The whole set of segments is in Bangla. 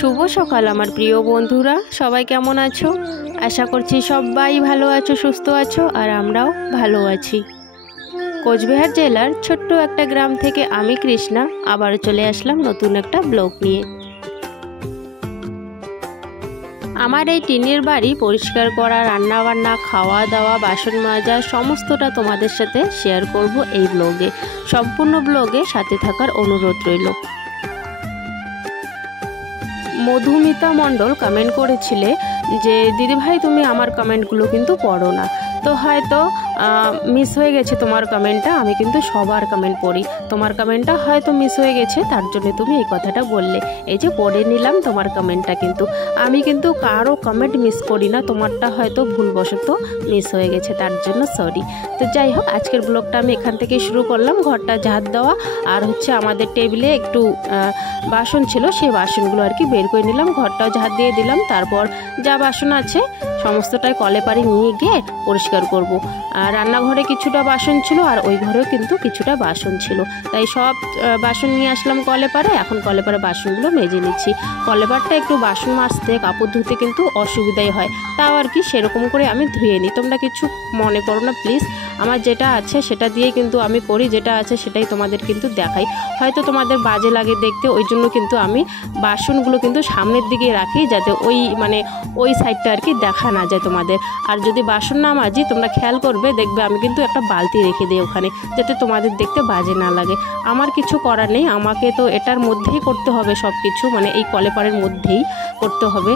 শুভ সকাল আমার প্রিয় বন্ধুরা, সবাই কেমন আছো? আশা করছি সবাই ভালো আছো, সুস্থ আছো, আর আমরাও ভালো আছি। কোচবিহার জেলার ছোট্ট একটা গ্রাম থেকে আমি কৃষ্ণা আবারও চলে আসলাম নতুন একটা ব্লগ নিয়ে। আমার এই টিনের বাড়ি পরিষ্কার করা, রান্না বান্না, খাওয়া দাওয়া, বাসন মাজা সমস্তটা তোমাদের সাথে শেয়ার করব এই ব্লগে। সম্পূর্ণ ব্লগে সাথে থাকার অনুরোধ রইল। মধুমিতা মণ্ডল কমেন্ট করেছিলে যে দিদিভাই তুমি আমার কমেন্টগুলো কিন্তু পড়ো না, তো হয়তো মিস হয়ে গেছে তোমার কমেন্টটা। আমি কিন্তু সবার কমেন্ট পড়ি, তোমার কমেন্টটা হয়তো মিস হয়ে গেছে, তার জন্য তুমি এই কথাটা বললে। এই যে পড়ে নিলাম তোমার কমেন্টটা, কিন্তু আমি কিন্তু কারো কমেন্ট মিস করি না, তোমারটা হয়তো ভুলবশত মিস হয়ে গেছে, তার জন্য সরি। তো যাই হোক, আজকের ব্লগটা আমি এখান থেকে শুরু করলাম। ঘরটা ঝাঁট দেওয়া আর হচ্ছে আমাদের টেবিলে একটু বাসন ছিল, সেই বাসনগুলো আর কি বের করে নিলাম, ঘরটাও ঝাঁট দিয়ে দিলাম। তারপর যা বাসন আছে সমস্তটাই কলে পাড়ে নিয়ে গিয়ে পরিষ্কার করব। রান্নাঘরে কিছুটা বাসন ছিল আর ওই ঘরেও কিন্তু কিছুটা বাসন ছিল, তাই সব বাসন নিয়ে আসলাম কলে পাড়ে। এখন কলে পাড়ে বাসনগুলো মেজে নিচ্ছি। কলে পাড়টা একটু বাসন মাজতে, কাপড় ধুতে কিন্তু অসুবিধাই হয়, তাও আর কি সেরকম করে আমি ধুয়ে নিই। তোমরা কিছু মনে করো না প্লিজ, আমার যেটা আছে সেটা দিয়েই কিন্তু আমি করি, যেটা আছে সেটাই তোমাদের কিন্তু দেখাই। হয়তো তোমাদের বাজে লাগে দেখতে, ওই জন্য কিন্তু আমি বাসনগুলো কিন্তু সামনের দিকে রাখি, যাতে ওই সাইডটা আর কি দেখা না যায় তোমাদের। আর যদি বাসন না মাজি, তোমরা খেয়াল করবে, দেখবে আমি কিন্তু একটা বালতি রেখে দিই ওখানে, যাতে তোমাদের দেখতে বাজে না লাগে। আমার কিছু করার নেই, আমাকে তো এটার মধ্যেই করতে হবে সব কিছু, এই কলেপাড়ের মধ্যেই করতে হবে।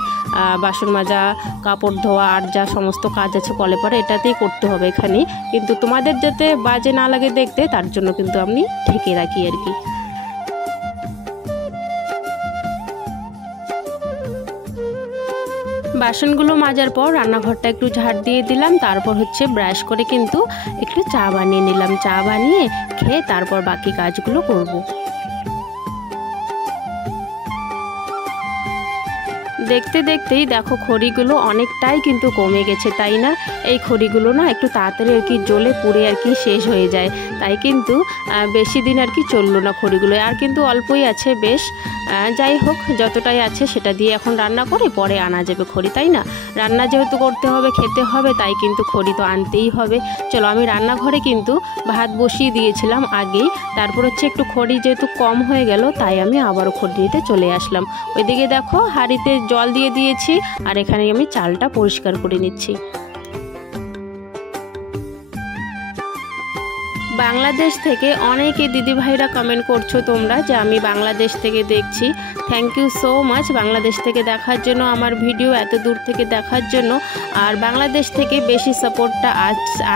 বাসন মাজা, কাপড় ধোয়া আর যা সমস্ত কাজ আছে কলেপাড়ে, এটাতেই করতে হবে এখানে। কিন্তু তোমাদের যাতে বাজে না লাগে দেখতে, তার জন্য কিন্তু আমি ঢেকে রাখি আর কি। বাসনগুলো মাজার পর রান্নাঘরটা একটু ঝাড় দিয়ে দিলাম। তারপর হচ্ছে ব্রাশ করে কিন্তু একটু চা বানিয়ে নিলাম। চা বানিয়ে খেয়ে তারপর বাকি কাজগুলো করব। দেখতে দেখতেই দেখো খড়িগুলো অনেকটাই কিন্তু কমে গেছে, তাই না? এই খড়িগুলো না একটু তাড়াতাড়ি আর কি জ্বলে পুড়ে আর কি শেষ হয়ে যায়, তাই কিন্তু বেশি দিন আর কি চললো না খড়িগুলো, আর কিন্তু অল্পই আছে বেশ। যাই হোক, যতটাই আছে সেটা দিয়ে এখন রান্না করে পরে আনা যাবে খড়ি, তাই না? রান্না যেহেতু করতে হবে, খেতে হবে, তাই কিন্তু খড়ি তো আনতেই হবে। চলো, আমি রান্নাঘরে কিন্তু ভাত বসিয়ে দিয়েছিলাম আগেই। তারপর হচ্ছে একটু খড়ি যেহেতু কম হয়ে গেল, তাই আমি আবারও খড়ি নিতে চলে আসলাম। ওইদিকে দেখো হাঁড়িতে জল দিয়ে দিয়েছি, আর এখানে আমি চালটা পরিষ্কার করে নিচ্ছি। বাংলাদেশ থেকে অনেকে দিদিভাইরা কমেন্ট করছো তোমরা যে আমি বাংলাদেশ থেকে দেখছি। Thank you so much Bangladesh থেকে দেখার জন্য, আমার ভিডিও এত দূর থেকে দেখার জন্য। আর বাংলাদেশ থেকে বেশি সাপোর্টটা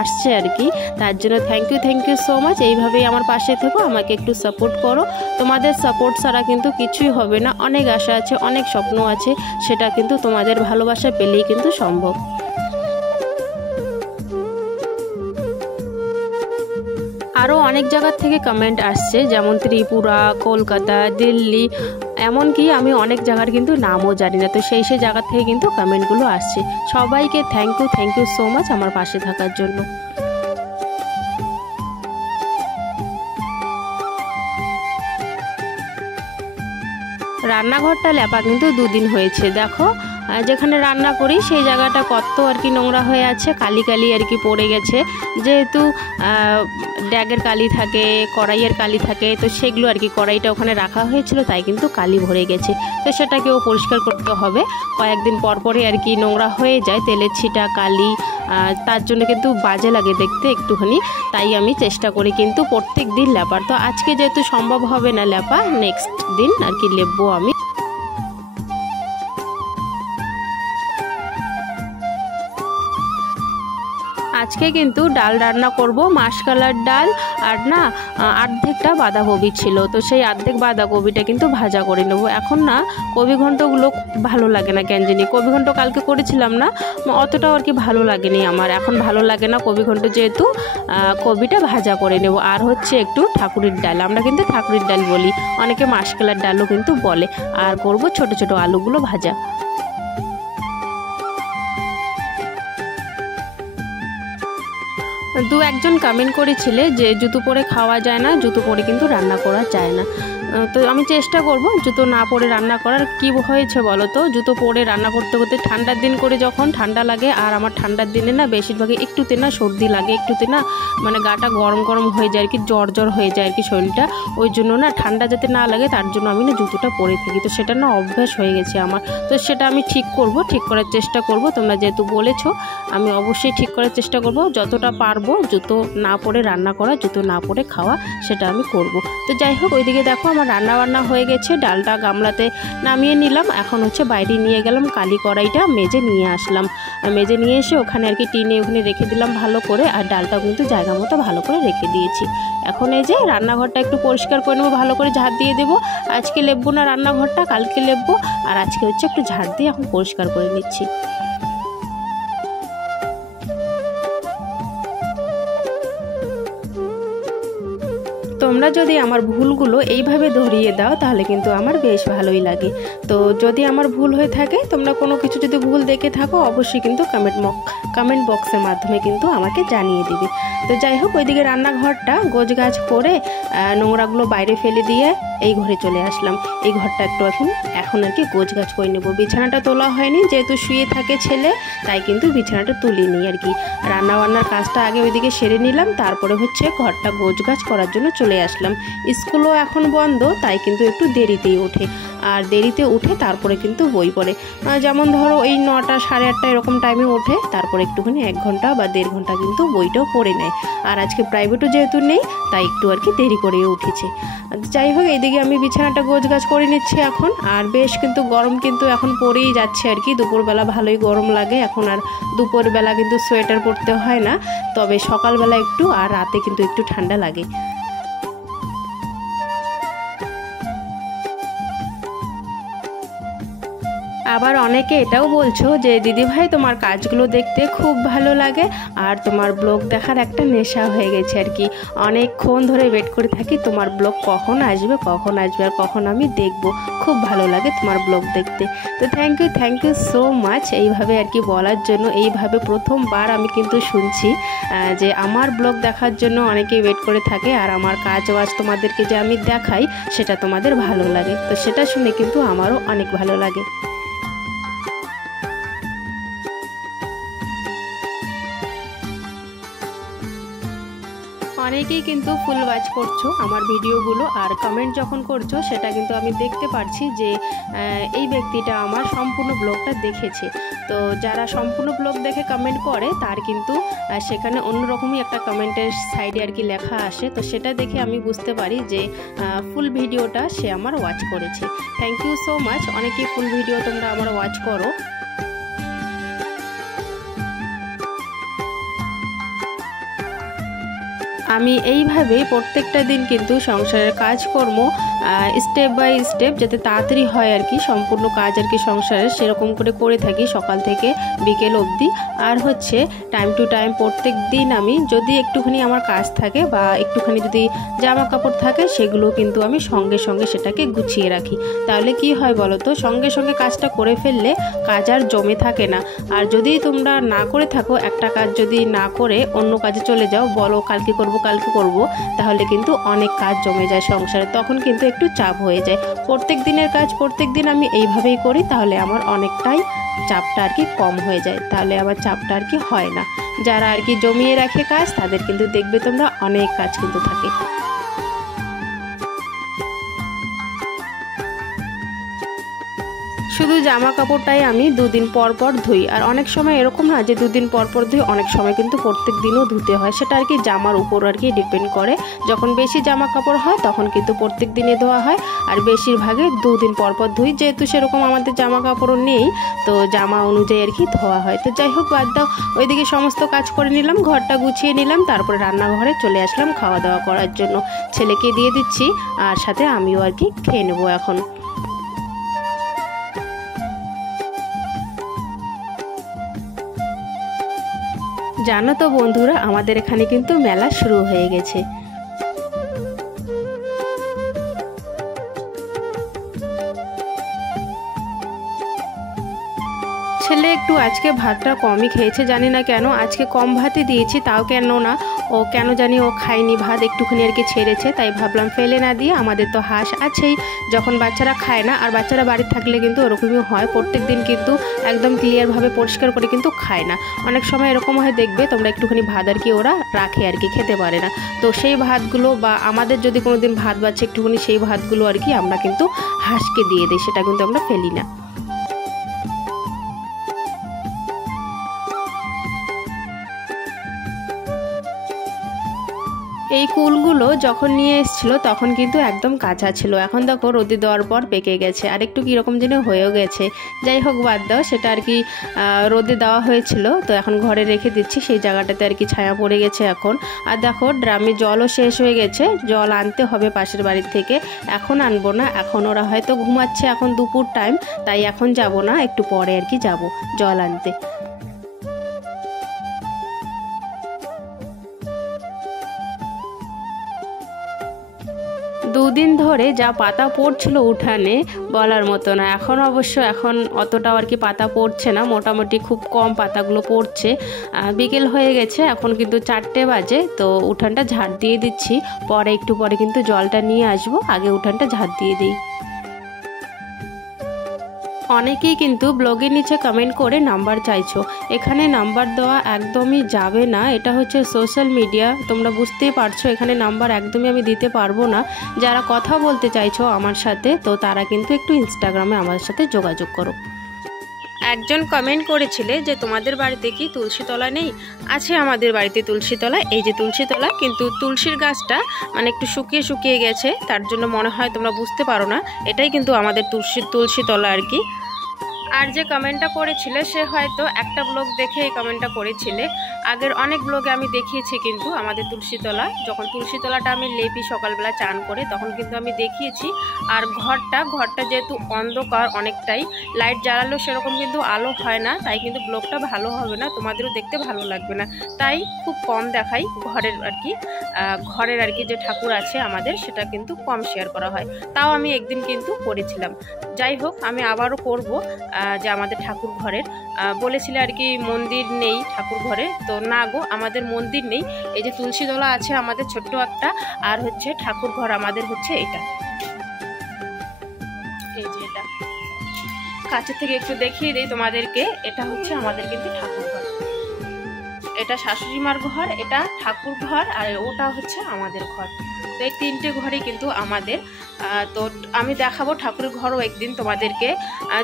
আসছে আর কি, তার জন্য থ্যাংক ইউ সো মাচ। এইভাবেই আমার পাশে থেকো, আমাকে একটু সাপোর্ট করো। তোমাদের সাপোর্ট ছাড়া কিন্তু কিছুই হবে না। অনেক আশা আছে, অনেক স্বপ্ন আছে, সেটা কিন্তু তোমাদের ভালোবাসা পেলেই কিন্তু সম্ভব। আরও অনেক জায়গার থেকে কমেন্ট আসছে, যেমন ত্রিপুরা, কলকাতা, দিল্লি, এমনকি আমি অনেক জায়গার কিন্তু নামও জানি না, তো সেই জায়গা থেকে কিন্তু কমেন্টগুলো আসছে। সবাইকে থ্যাংক ইউ সো মাচ আমার পাশে থাকার জন্য। রান্নাঘরটা লেপা কিন্তু 2 দিন হয়েছে। দেখো যেখানে রান্না করি সেই জায়গাটা কত আর কি নোংরা হয়ে আছে, কালি কালি আর কি পড়ে গেছে। যেহেতু ড্যাগের কালি থাকে, কড়াইয়ের কালি থাকে, তো সেগুলো আর কি কড়াইটা ওখানে রাখা হয়েছিল, তাই কিন্তু কালি ভরে গেছে। তো সেটাকেও পরিষ্কার করতে হবে, কয়েকদিন পর পরে আর কি নোংরা হয়ে যায়, তেলের ছিটা, কালি, তার জন্য কিন্তু বাজে লাগে দেখতে একটুখানি। তাই আমি চেষ্টা করি কিন্তু প্রত্যেক দিন লেপার। তো আজকে যেহেতু সম্ভব হবে না লেপা, নেক্সট দিন আর কি লেপবো আমি। আজকে কিন্তু ডাল রান্না করব, মাসকলার ডাল, আর না অর্ধেকটা বাঁধাকপি ছিল, তো সেই অর্ধেক বাঁধাকপিটা কিন্তু ভাজা করে নেব। এখন না কবি ঘন্টগুলো ভালো লাগে না কেন জানি, কবি ঘন্ট কালকে করেছিলাম না, অতটাও আর কি ভালো লাগেনি আমার, এখন ভালো লাগে না কবি ঘন্ট, যেহেতু কবিটা ভাজা করে নেব। আর হচ্ছে একটু ঠাকুরের ডাল, আমরা কিন্তু ঠাকুরের ডাল বলি, অনেকে মাসকলার ডালও কিন্তু বলে। আর করব ছোট ছোট আলুগুলো ভাজা। 2-1 জন কমেন্ট করেছিলে যে জুতো পরে খাওয়া যায় না, জুতো পরে কিন্তু রান্না করা যায় না। তো আমি চেষ্টা করব জুতো না পরে রান্না করার। কি হয়েছে বলো তো, জুতো পরে রান্না করতে করতে ঠান্ডার দিন করে যখন ঠান্ডা লাগে, আর আমার ঠান্ডার দিনে না বেশিরভাগই একটুতে না সর্দি লাগে, একটুতে না মানে গাটা গরম গরম হয়ে যায় আর কি, জ্বর জ্বর হয়ে যায় আর কি শরীরটা। ওই জন্য না ঠান্ডা যাতে না লাগে তার জন্য আমি না জুতোটা পরে থাকি। তো সেটা না অভ্যাস হয়ে গেছে আমার। তো সেটা আমি ঠিক করব, ঠিক করার চেষ্টা করব। তোমরা যেহেতু বলেছো আমি অবশ্যই ঠিক করার চেষ্টা করব, যতটা পারবো জুতো না পরে রান্না করা, জুতো না পরে খাওয়া, সেটা আমি করব। তো যাই হোক, ওইদিকে দেখো আমার রান্না বান্না হয়ে গেছে। ডালটা গামলাতে নামিয়ে নিলাম। এখন হচ্ছে বাইরে নিয়ে গেলাম, কালি কড়াইটা মেজে নিয়ে আসলাম। মেজে নিয়ে এসে ওখানে আর কি টিনে ওখানে রেখে দিলাম ভালো করে, আর ডালটাও কিন্তু জায়গা মতো ভালো করে রেখে দিয়েছি। এখন এই যে রান্নাঘরটা একটু পরিষ্কার করে নেবো, ভালো করে ঝাড় দিয়ে দেবো। আজকে লেপবো না রান্নাঘরটা, কালকে লেপবো। আর আজকে হচ্ছে একটু ঝাড় দিয়ে এখন পরিষ্কার করে নিচ্ছি। তোমরা যদি আমার ভুলগুলো এইভাবে ধরিয়ে দাও তাহলে কিন্তু আমার বেশ ভালোই লাগে। তো যদি আমার ভুল হয়ে থাকে, তোমরা কোনো কিছু যদি ভুল দেখে থাকো, অবশ্যই কিন্তু কমেন্ট বক্সের মাধ্যমে কিন্তু আমাকে জানিয়ে দিবে। তো যাই হোক, ওইদিকে রান্নাঘরটা গোছগাছ করে নোংরাগুলো বাইরে ফেলে দিয়ে এই ঘরে চলে আসলাম। এই ঘরটা একটু এখন আর কি গোছগাছ করে নেবো। বিছানাটা তোলা হয়নি, যেহেতু শুয়ে থাকে ছেলে, তাই কিন্তু বিছানাটা তুলিনি আর কি। রান্নাবান্নার কাজটা আগে ওইদিকে সেরে নিলাম, তারপরে হচ্ছে ঘরটা গোছগাছ করার জন্য চলে আসলাম। স্কুলও এখন বন্ধ, তাই কিন্তু একটু দেরিতেই ওঠে। আর দেরিতে উঠে তারপরে কিন্তু বই পড়ে। যেমন ধরো এই 9টা 8:30 এরকম টাইমে ওঠে, তারপরে একটুখানি 1 ঘন্টা বা 1.5 ঘন্টা কিন্তু বইটাও পড়ে নেয়। আর আজকে প্রাইভেটও যেহেতু নেই, তাই একটু আর কি দেরি করে উঠেছে। যাই হোক, এইদিকে আমি বিছানাটা গোছগাছ করে নিচ্ছি এখন। আর বেশ কিন্তু গরম কিন্তু এখন পড়েই যাচ্ছে আর কি। দুপুরবেলা ভালোই গরম লাগে এখন, আর দুপুরবেলা কিন্তু সোয়েটার পরতে হয় না, তবে সকালবেলা একটু, আর রাতে কিন্তু একটু ঠান্ডা লাগে। আবার অনেকে এটাও বলছো যে দিদিভাই তোমার কাজগুলো দেখতে খুব ভালো লাগে, আর তোমার ব্লগ দেখার একটা নেশা হয়ে গেছে আর কি। অনেকক্ষণ ধরে ওয়েট করে থাকি তোমার ব্লগ কখন আসবে আর কখন আমি দেখব। খুব ভালো লাগে তোমার ব্লগ দেখতে। তো থ্যাংক ইউ সো মাচ এইভাবে আর কি বলার জন্য। এইভাবে প্রথমবার আমি কিন্তু শুনছি যে আমার ব্লগ দেখার জন্য অনেকেই ওয়েট করে থাকে, আর আমার কাজ বাজ তোমাদেরকে যে আমি দেখাই সেটা তোমাদের ভালো লাগে। তো সেটা শুনে কিন্তু আমারও অনেক ভালো লাগে। অনেকেই কিন্তু ফুল ওয়াচ করছো আমার ভিডিওগুলো, আর কমেন্ট যখন করছো সেটা কিন্তু আমি দেখতে পারছি যে এই ব্যক্তিটা আমার সম্পূর্ণ ব্লগটা দেখেছে। তো যারা সম্পূর্ণ ব্লগ দেখে কমেন্ট করে তার কিন্তু সেখানে অন্যরকমই একটা কমেন্টের সাইডে আর কি লেখা আসে। তো সেটা দেখে আমি বুঝতে পারি যে ফুল ভিডিওটা সে আমার ওয়াচ করেছে। Thank you so much. অনেকেই ফুল ভিডিও তোমরা আমার ওয়াচ করো। আমি এইভাবেই প্রত্যেকটা দিন কিন্তু সংসারের কাজকর্ম স্টেপ বাই স্টেপ যাতে তাড়াতাড়ি হয় আর কি, সম্পূর্ণ কাজ আর কি সংসারের সেরকম করে থাকি সকাল থেকে বিকেল অবধি। আর হচ্ছে টাইম টু টাইম প্রত্যেক দিন আমি যদি একটুখানি আমার কাজ থাকে বা একটুখানি যদি জামা কাপড় থাকে, সেগুলো কিন্তু আমি সঙ্গে সঙ্গে সেটাকে গুছিয়ে রাখি। তাহলে কি হয় বলো তো, সঙ্গে সঙ্গে কাজটা করে ফেললে কাজ আর জমে থাকে না। আর যদি তোমরা না করে থাকো, একটা কাজ যদি না করে অন্য কাজে চলে যাও, বলো কালকে করব, তাহলে কিন্তু অনেক কাজ জমে যায় সংসারে, তখন কিন্তু একটু চাপ হয়ে যায়। প্রত্যেক দিনের কাজ প্রত্যেক দিন আমি এইভাবেই করি, তাহলে আমার অনেকটাই চাপটা আর কি কম হয়ে যায়, তাহলে আমার চাপটা আর কি হয় না। যারা আর কি জমিয়ে রাখে কাজ, তাদের কিন্তু দেখবে তোমরা অনেক কাজ কিন্তু থাকে। শুধু জামা কাপড়টাই আমি 2 দিন পর পর ধুই। আর অনেক সময় এরকম না যে 2 দিন পর পর ধুই, অনেক সময় কিন্তু প্রত্যেক দিনও ধুতে হয়। সেটা আর কি জামার উপর আর কি ডিপেন্ড করে। যখন বেশি জামা কাপড় হয় তখন কিন্তু প্রত্যেক দিনে ধোয়া হয়, আর বেশিরভাগে 2 দিন পর পর ধুই। যেহেতু সেরকম আমাদের জামা কাপড়ও নেই, তো জামা অনুযায়ী আর কি ধোয়া হয়। তো যাই হোক, বাদ দাও। ওইদিকে সমস্ত কাজ করে নিলাম, ঘরটা গুছিয়ে নিলাম, তারপরে রান্নাঘরে চলে আসলাম খাওয়া দাওয়া করার জন্য। ছেলেকে দিয়ে দিচ্ছি, আর সাথে আমিও আর কি খেয়ে নেবো এখন। জানো তো বন্ধুরা, আমাদের এখানে কিন্তু মেলা শুরু হয়ে গেছে। ছেলে একটু আজকে ভাতটা কমই খেয়েছে, জানি না কেন। আজকে কম ভাতই দিয়েছি, তাও কেন না ও কেন জানি ও খায়নি ভাত, একটুখানি আর কি ছেড়েছে। তাই ভাবলাম ফেলে না দিয়ে, আমাদের তো হাঁস আছেই, যখন বাচ্চারা খায় না, আর বাচ্চারা বাড়ি থাকলে কিন্তু ওরকমই হয়, প্রত্যেক দিন কিন্তু একদম ক্লিয়ারভাবে পরিষ্কার করে কিন্তু খায় না। অনেক সময় এরকম হয়, দেখবে তোমরা, একটুখানি ভাত আর কি ওরা রাখে আর কি, খেতে পারে না। তো সেই ভাতগুলো বা আমাদের যদি কোনো দিন ভাত বাচ্ছে একটুখানি, সেই ভাতগুলো আর কি আমরা কিন্তু হাঁসকে দিয়ে দিই, সেটা কিন্তু আমরা ফেলি না। এই কুলগুলো যখন নিয়ে এসেছিলো তখন কিন্তু একদম কাঁচা ছিল, এখন দেখো রোদে দেওয়ার পর পেকে গেছে, আর একটু কীরকম যেন হয়েও গেছে। যাই হোক, বাদ দাও, সেটা আর কি রোদে দেওয়া হয়েছিল, তো এখন ঘরে রেখে দিচ্ছি, সেই জায়গাটাতে আর কি ছায়া পড়ে গেছে এখন। আর দেখো ড্রামে জলও শেষ হয়ে গেছে, জল আনতে হবে পাশের বাড়ির থেকে। এখন আনবো না, এখন ওরা হয়তো ঘুমাচ্ছে, এখন দুপুর টাইম, তাই এখন যাব না, একটু পরে আর কি যাব জল আনতে। দুদিন ধরে যা পাতা পড়ছিল উঠানে বলার মতো না। এখন অবশ্য এখন অতটাও আর কি পাতা পড়ছে না, মোটামুটি খুব কম পাতাগুলো পড়ছে। বিকেল হয়ে গেছে, এখন কিন্তু 4টে বাজে, তো উঠানটা ঝাড় দিয়ে দিচ্ছি, পরে একটু পরে কিন্তু জলটা নিয়ে আসবো, আগে উঠানটা ঝাড় দিয়ে দিই। অনেকেই কিন্তু ব্লগের নিচে কমেন্ট করে নাম্বার চাইছো, এখানে নাম্বার দেওয়া একদমই যাবে না, এটা হচ্ছে সোশ্যাল মিডিয়া, তোমরা বুঝতেই পারছো, এখানে নাম্বার একদমই আমি দিতে পারবো না। যারা কথা বলতে চাইছো আমার সাথে, তো তারা কিন্তু একটু ইনস্টাগ্রামে আমার সাথে যোগাযোগ করো। একজন কমেন্ট করেছিলে যে তোমাদের বাড়িতে কি তুলসী তলা নেই? আছে আমাদের বাড়িতে তুলসী তলা, এই যে তুলসী তলা, কিন্তু তুলসীর গাছটা মানে একটু শুকিয়ে শুকিয়ে গেছে, তার জন্য মনে হয় তোমরা বুঝতে পারো না, এটাই কিন্তু আমাদের তুলসী তলা আর কি। আর যে কমেন্টটা করেছিলে সে হয়তো একটা ব্লগ দেখে এই কমেন্টটা করেছিলে, আগের অনেক ব্লগে আমি দেখিয়েছি কিন্তু আমাদের তুলসীতলা, যখন তুলসীতলাটা আমি লেপি সকালবেলা চান করে, তখন কিন্তু আমি দেখিয়েছি। আর ঘরটা যেহেতু অন্ধকার অনেকটাই, লাইট জ্বালালেও সেরকম কিন্তু আলো হয় না, তাই কিন্তু ব্লগটা ভালো হবে না, তোমাদেরও দেখতে ভালো লাগবে না, তাই খুব কম দেখাই ঘরের আর কি যে ঠাকুর আছে আমাদের, সেটা কিন্তু কম শেয়ার করা হয়। তাও আমি একদিন কিন্তু করেছিলাম। যাই হোক, আমি আবারও করব, যে আমাদের ঠাকুর ঘরের বলেছিলে আর কি মন্দির নেই ঠাকুর ঘরে, তো না গো, আমাদের মন্দির নেই, এই যে তুলসীতলা আছে আমাদের ছোট্ট একটা, আর হচ্ছে ঠাকুর ঘর আমাদের হচ্ছে এটা, এই যে এটা কাছে থেকে একটু দেখিয়ে দিই তোমাদেরকে, এটা হচ্ছে আমাদের কিন্তু ঠাকুর ঘর, এটা শাশুড়ি মার ঘর, এটা ঠাকুর ঘর, আর ওটা হচ্ছে আমাদের ঘর। তো এই 3টে ঘরই কিন্তু আমাদের। তো আমি দেখাবো ঠাকুরের ঘরও একদিন তোমাদেরকে,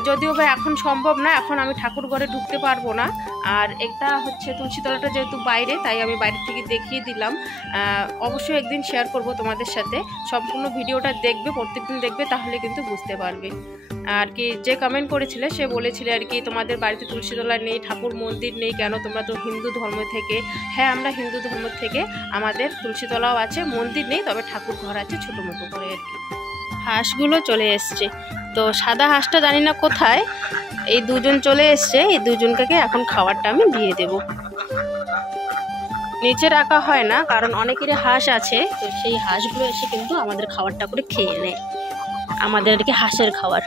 যদিও বা এখন সম্ভব না, এখন আমি ঠাকুর ঘরে ঢুকতে পারবো না। আর এটা হচ্ছে তুলসীতলাটা যেহেতু বাইরে, তাই আমি বাইরে থেকে দেখিয়ে দিলাম। অবশ্যই একদিন শেয়ার করব তোমাদের সাথে, সম্পূর্ণ ভিডিওটা দেখবে, প্রত্যেকদিন দেখবে, তাহলে কিন্তু বুঝতে পারবে। আর কি যে কমেন্ট করেছিলে সে বলেছিলে আর কি তোমাদের বাড়িতে তুলসীতলা নেই, ঠাকুর মন্দির নেই কেন, তোমরা তো হিন্দু ধর্ম থেকে। হ্যাঁ, আমরা হিন্দু ধর্ম থেকে, আমাদের তুলসীতলাও আছে, মন্দির নেই, তবে ঠাকুর ঘর আছে ছোটো মতো করে আর কি। হাঁসগুলো চলে এসছে, তো সাদা হাঁসটা জানি না কোথায়, এই দুজন চলে এসছে, এই দুজনকে এখন খাবারটা আমি দিয়ে দেব। নিচে রাখা হয় না, কারণ অনেকেরই হাঁস আছে, তো সেই হাঁসগুলো এসে কিন্তু আমাদের খাবারটা করে খেয়ে নেয়, আমাদের আর কি হাঁসের খাবার।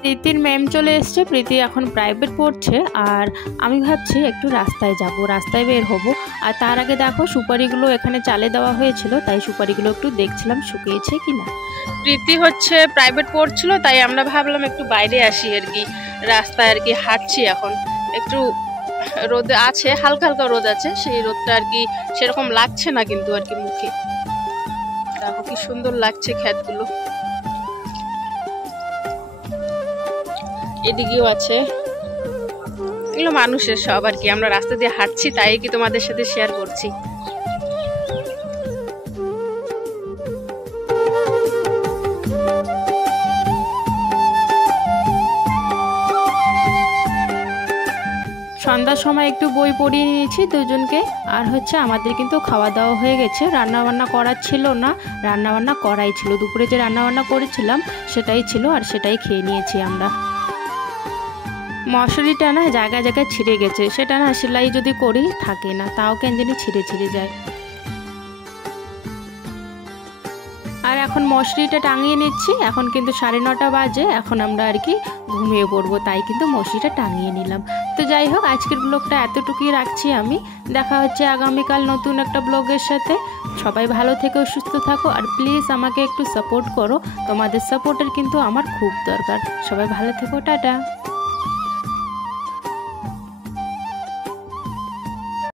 প্রীতির ম্যাম চলে এসছে, প্রীতি এখন প্রাইভেট পড়ছে, আর আমি ভাবছি একটু রাস্তায় যাব, রাস্তায় বের হব। আর তার আগে দেখো সুপারিগুলো এখানে চালে দেওয়া হয়েছিল, তাই সুপারিগুলো একটু দেখছিলাম শুকিয়েছে কিনা। প্রীতি হচ্ছে প্রাইভেট পড়ছিল, তাই আমরা ভাবলাম একটু বাইরে আসি আর কি, রাস্তায় আর কি হাঁটছি। এখন একটু রোদ আছে, হালকা হালকা রোদ আছে, সেই রোদটা আর কি সেরকম লাগছে না কিন্তু আর কি মুখে। দেখো কি সুন্দর লাগছে ক্ষেতগুলো, এদিকেও আছে, এগুলো মানুষের সব আর কি, আমরা রাস্তা দিয়ে হাঁটছি, তাই কি তোমাদের সাথে শেয়ার করছি। সন্ধ্যার সময় একটু বই পড়িয়ে নিয়েছি দুজনকে, আর হচ্ছে আমাদের কিন্তু খাওয়া দাওয়া হয়ে গেছে, রান্নাবান্না করার ছিল না, রান্নাবান্না করাই ছিল, দুপুরে যে রান্নাবান্না করেছিলাম সেটাই ছিল, আর সেটাই খেয়ে নিয়েছি আমরা। মশারিটা না জায়গায় জায়গায় ছিঁড়ে গেছে, সেটা না সেলাই যদি করি থাকে না, তাও কেন জানি ছিঁড়ে ছিঁড়ে যায়। আর এখন মশারিটা টাঙিয়ে নিচ্ছি। এখন কিন্তু 9:30 বাজে, এখন আমরা আর কি ঘুমিয়ে পড়বো, তাই কিন্তু মশারিটা টাঙিয়ে নিলাম। তো যাই হোক, আজকের ব্লগটা এতটুকুই রাখছি আমি। দেখা হচ্ছে আগামীকাল নতুন একটা ব্লগের সাথে। সবাই ভালো থেকো, সুস্থ থাকো, আর প্লিজ আমাকে একটু সাপোর্ট করো। তোমাদের সাপোর্টের কিন্তু আমার খুব দরকার। সবাই ভালো থেকো, টাটা।